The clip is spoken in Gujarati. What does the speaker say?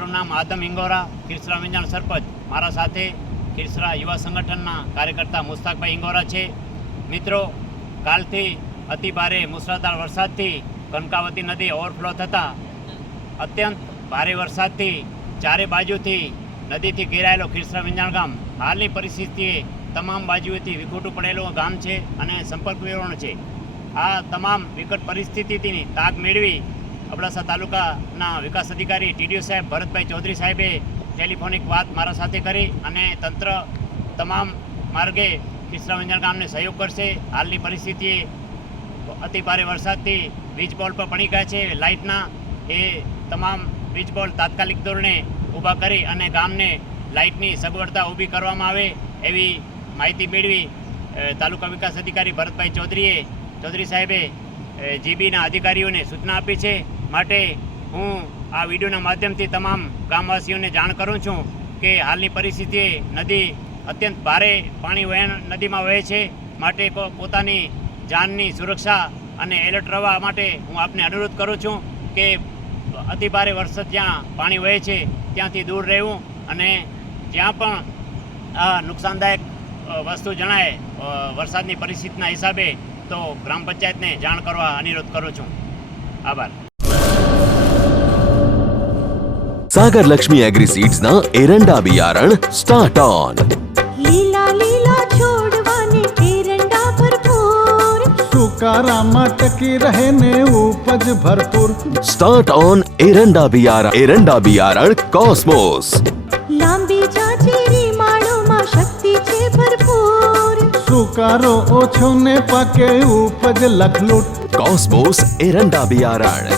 મારું નામ આદમ ઇંગોરા, ખીરસરા વિંજાણ સરપંચ. મારા સાથે ખીરસરા યુવા સંગઠનના કાર્યકર્તા મુસ્તાકભાઈ ઇંગોરા છે. મિત્રો, કાલથી અતિ ભારે મુસળધાર વરસાદથી કનકાવતી નદી ઓવરફ્લો થતાં અત્યંત ભારે વરસાદથી ચારે બાજુથી નદીથી ઘેરાયેલો ખીરસરા વિંજાણ ગામ હાલની પરિસ્થિતિએ તમામ બાજુએથી વિખૂટું પડેલું ગામ છે અને સંપર્ક વિહોણું છે. આ તમામ વિકટ પરિસ્થિતિથી તાગ મેળવી અબડાસા તાલુકાના વિકાસ અધિકારી ટીડીઓ સાહેબ ભરતભાઈ ચૌધરી સાહેબે ટેલિફોનિક વાત મારા સાથે કરી અને તંત્ર તમામ માર્ગે ખીરસરા વિંજાણ ગામને સહયોગ કરશે. હાલની પરિસ્થિતિએ અતિ ભારે વરસાદથી વીજ પોલ પર પડી ગયા છે. લાઇટના એ તમામ વીજ પોલ તાત્કાલિક ધોરણે ઊભા કરી અને ગામને લાઇટની સગવડતા ઊભી કરવામાં આવે એવી માહિતી મેળવી તાલુકા વિકાસ અધિકારી ભરતભાઈ ચૌધરી સાહેબે જીબીના અધિકારીઓને સૂચના આપી છે. માટે હું આ વિડીયોના માધ્યમથી તમામ ગામવાસીઓને જાણ કરું છું કે હાલની પરિસ્થિતિએ નદી અત્યંત ભારે પાણી નદીમાં વહે છે. માટે પોતાની જાનની સુરક્ષા અને એલર્ટ રહેવા માટે હું આપને અનુરોધ કરું છું કે અતિ ભારે વરસાદ જ્યાં પાણી વહે છે ત્યાંથી દૂર રહેવું અને જ્યાં પણ આ નુકસાનદાયક વસ્તુ જણાય વરસાદની પરિસ્થિતિના હિસાબે તો ગ્રામ પંચાયતને જાણ કરવા અનુરોધ કરું છું. આભાર. सागर लक्ष्मी एग्रीसीड्स ना एरंडा बियारण स्टार्ट ऑन. લીલા લીલા છોડવાને એરંડા ભરપૂર, સુકારામાં ટકી રહે ને ઉપજ ભરપૂર. स्टार्ट ऑन एरंडा बियारण कॉस्मोस. લાંબી જાચેરી માળોમાં શક્તિ છે ભરપૂર. સુકારો ઓછો ને પાકે ઉપજ લખલૂટ. कॉस्मोस एरंडा बियारण.